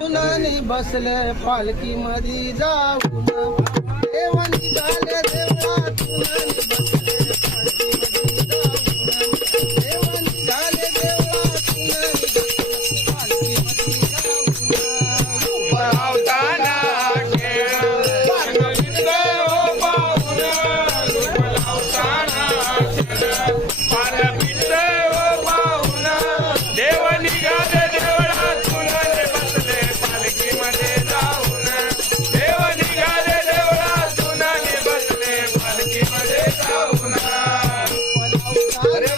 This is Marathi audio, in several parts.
सुनानी बसले पालखी मध्ये जाऊन देव निघाले देवळातून बसले पालखी मध्ये जाऊन देव निघाले देवळातून पालखी मध्ये जाऊन पळावताना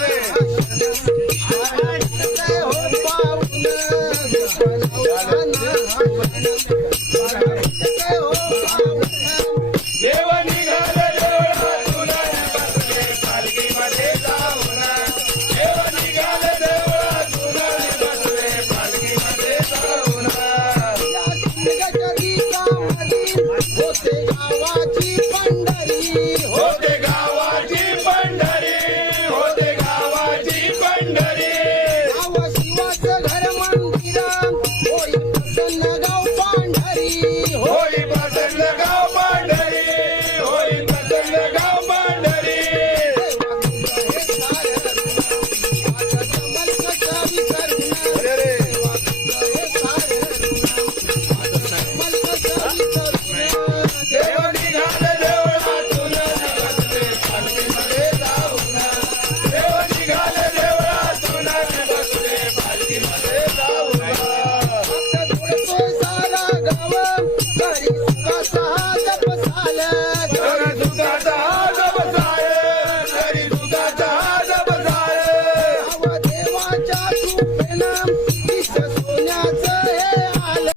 हो पाऊन